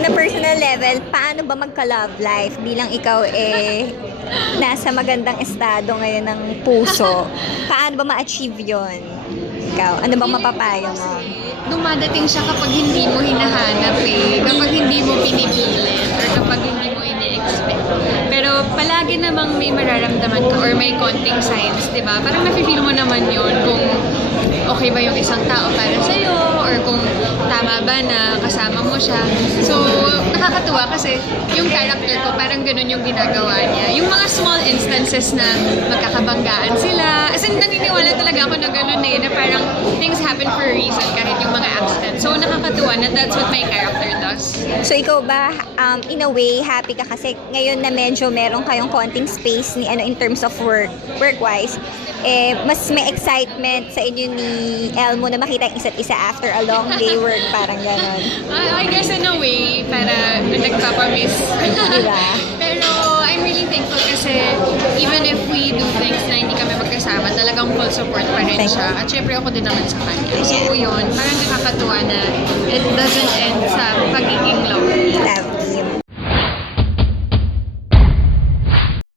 on a personal level, paano ba magka-love life bilang ikaw nasa magandang estado ngayon ng puso? Paano ba ma-achieve yon? Ikaw, ano bang mapapayo mo? Dumadating siya kapag hindi mo hinahanap kapag hindi mo pinipilit, or kapag hindi mo ini-expect. Pero palagi namang may mararamdaman ka or may konting signs, di ba? Parang nafe-feel mo naman yon kung okay ba yung isang tao para sa'yo, or kung tama ba na kasama mo siya. So, nakakatuwa kasi yung character ko, parang ganun yung ginagawa niya. Yung mga small instances na magkakabanggaan sila. As in, naniniwala talaga ako na ganun na parang things happen for a reason kahit yung mga accidents. So, nakakatuwa na that's what my character does. So, ikaw ba, in a way, happy ka kasi ngayon na medyo meron kayong konting space in terms of work-wise, mas may excitement sa inyo ni Elmo na makita yung isa't isa after a long day work, parang gano'n. I guess in a way, para nagpapamiss. Diba? Pero I'm really thankful kasi even if we do things na hindi kami magkasama, talagang full support pa rin siya. At syempre ako din naman sa kanya. So yun, parang nakakatuwa na it doesn't end sa